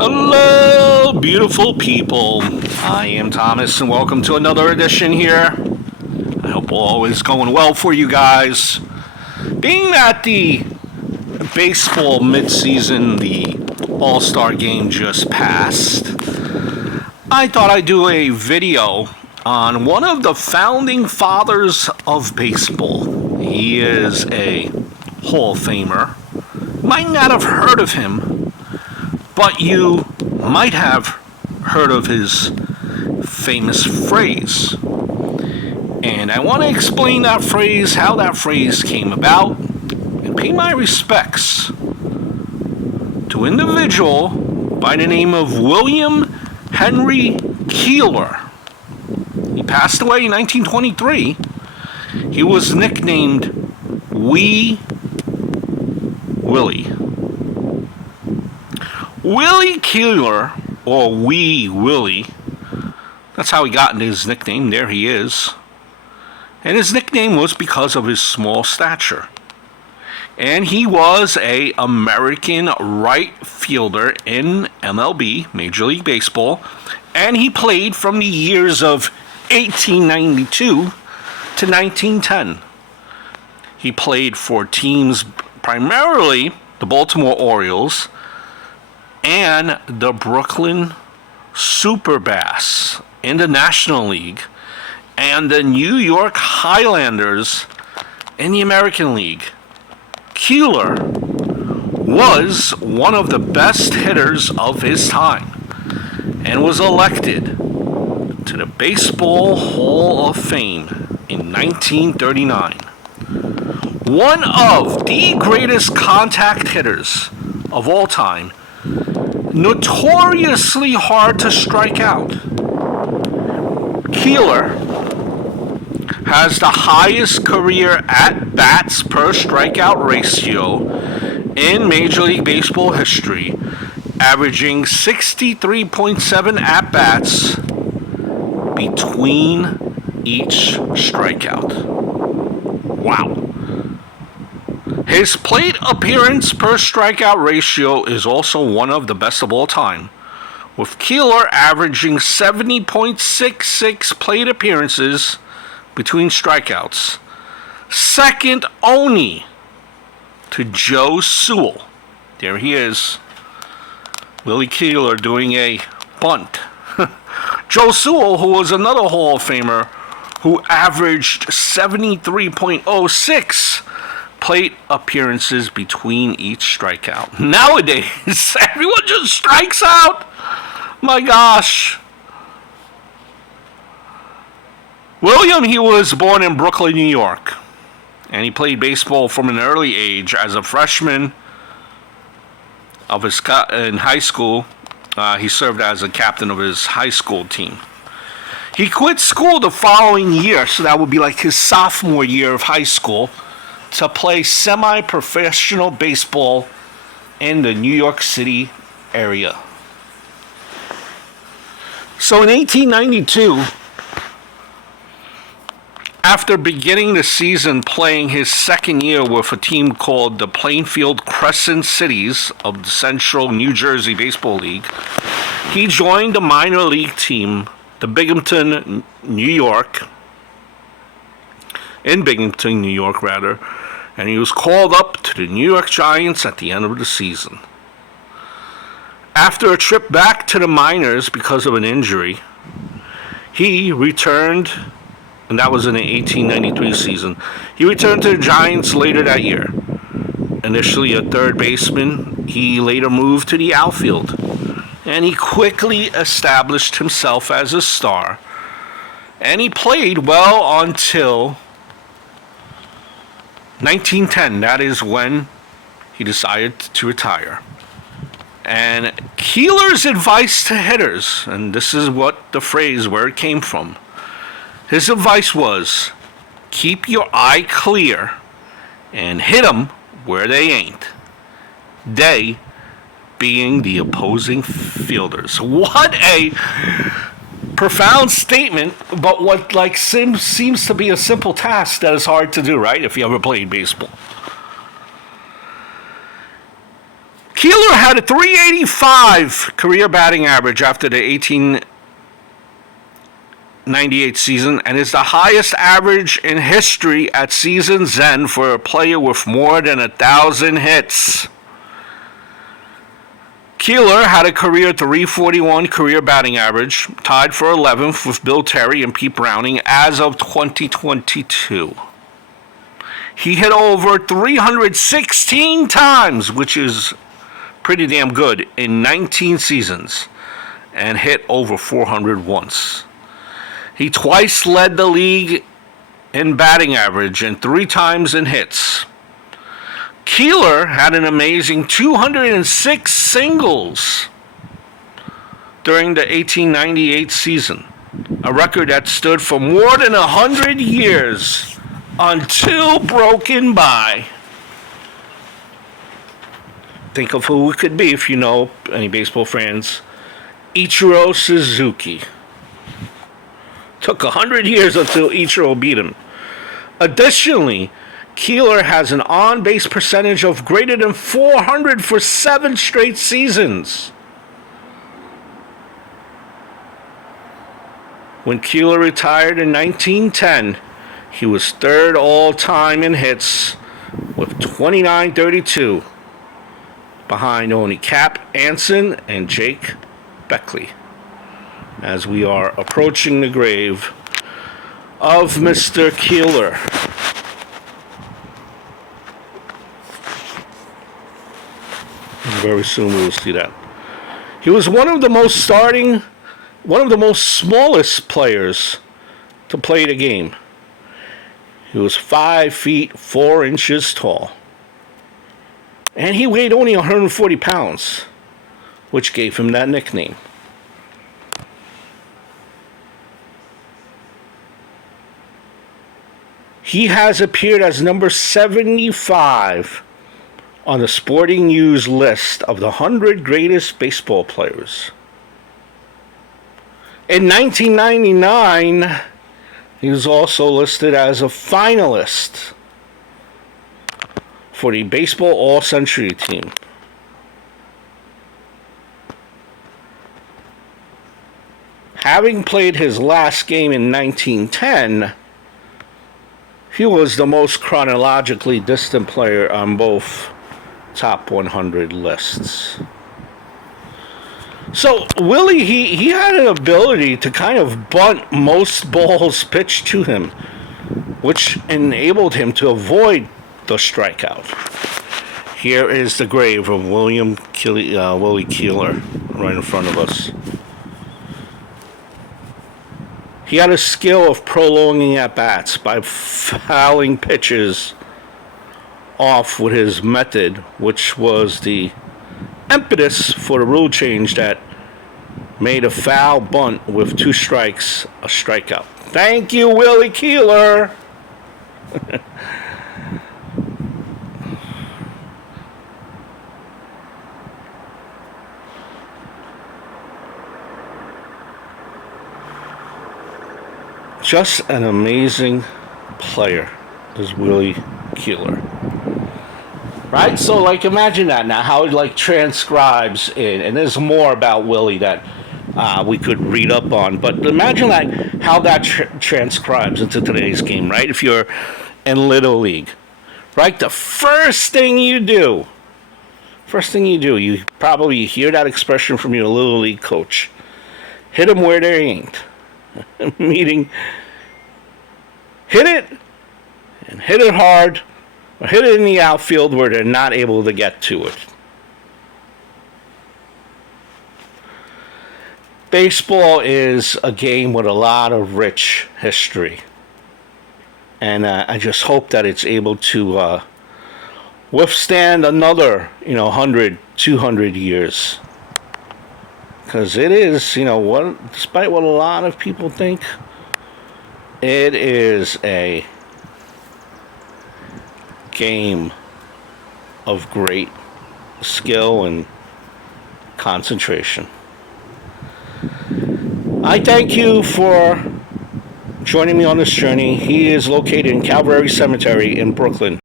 Hello, beautiful people. I am Thomas, and welcome to another edition here. I hope all is going well for you guys. Being that the baseball midseason, the All-Star game just passed, I thought I'd do a video on one of the founding fathers of baseball. He is a Hall of Famer. Might not have heard of him, but you might have heard of his famous phrase. And I want to explain that phrase, how that phrase came about, and pay my respects to an individual by the name of William Henry Keeler. He passed away in 1923. He was nicknamed Willie. Willie Keeler, or Wee Willie, that's how he got his nickname. There he is. And his nickname was because of his small stature. And he was an American right fielder in MLB, Major League Baseball, and he played from the years of 1892 to 1910. He played for teams primarily the Baltimore Orioles and the Brooklyn Superbass in the National League, and the New York Highlanders in the American League. Keeler was one of the best hitters of his time and was elected to the Baseball Hall of Fame in 1939. One of the greatest contact hitters of all time, notoriously hard to strike out. Keeler has the highest career at-bats per strikeout ratio in Major League Baseball history, averaging 63.7 at-bats between each strikeout. Wow. His plate appearance per strikeout ratio is also one of the best of all time, with Keeler averaging 70.66 plate appearances between strikeouts, second only to Joe Sewell. There he is, Willie Keeler doing a bunt. Joe Sewell, who was another Hall of Famer, who averaged 73.06 plate appearances between each strikeout. Nowadays, everyone just strikes out. My gosh. William, he was born in Brooklyn, New York, and he played baseball from an early age. As a freshman in high school, he served as a captain of his high school team. He quit school the following year, so that would be like his sophomore year of high school, to play semi-professional baseball in the New York City area. So in 1892, after beginning the season playing his second year with a team called the Plainfield Crescent Cities of the Central New Jersey Baseball League, he joined the minor league team, the Binghamton, New York, and he was called up to the New York Giants at the end of the season. After a trip back to the minors because of an injury, he returned, and that was in the 1893 season. He returned to the Giants later that year. Initially a third baseman, he later moved to the outfield, and he quickly established himself as a star. And he played well until 1910. That is when he decided to retire. And Keeler's advice to hitters, and this is what the phrase, where it came from. His advice was, keep your eye clear and hit them where they ain't. They being the opposing fielders. What a profound statement, but what seems to be a simple task that is hard to do, right? If you ever played baseball. Keeler had a 385 career batting average after the 1898 season and is the highest average in history at season's end for a player with more than 1,000 hits. Keeler had a career 341 career batting average, tied for 11th with Bill Terry and Pete Browning as of 2022. He hit over 316 times, which is pretty damn good, in 19 seasons, and hit over 400 once. He twice led the league in batting average and 3 times in hits. Keeler had an amazing 206 singles during the 1898 season, a record that stood for more than 100 years until broken by. Think of who it could be if you know any baseball fans. Ichiro Suzuki. Took 100 years until Ichiro beat him. Additionally, Keeler has an on-base percentage of greater than 400 for 7 straight seasons. When Keeler retired in 1910, he was third all-time in hits with 2932, behind only Cap Anson and Jake Beckley, as we are approaching the grave of Mr. Keeler. Very soon we will see that. He was one of the most smallest players to play the game. He was 5 feet 4 inches tall. And he weighed only 140 pounds, which gave him that nickname. He has appeared as number 75 on the Sporting News list of the 100 greatest baseball players. In 1999, he was also listed as a finalist for the Baseball All-Century team. Having played his last game in 1910, he was the most chronologically distant player on both top 100 lists. So Willie, he had an ability to kind of bunt most balls pitched to him, which enabled him to avoid the strikeout. Here is the grave of Willie Keeler right in front of us. He had a skill of prolonging at-bats by fouling pitches off with his method, which was the impetus for the rule change that made a foul bunt with 2 strikes a strikeout. Thank you, Willie Keeler. Just an amazing player is Willie Keeler. Right? So, like, imagine that now, how it, like, transcribes in, and there's more about Willie that we could read up on, but imagine, like, how that transcribes into today's game, right? If you're in Little League, right? The first thing you do, you probably hear that expression from your Little League coach. Hit them where they ain't. Meaning, hit it, and hit it hard, or hit it in the outfield where they're not able to get to it. Baseball is a game with a lot of rich history. And I just hope that it's able to withstand another, 100, 200 years. Because it is, despite what a lot of people think, it is a game of great skill and concentration. I thank you for joining me on this journey. He is located in Calvary Cemetery in Brooklyn.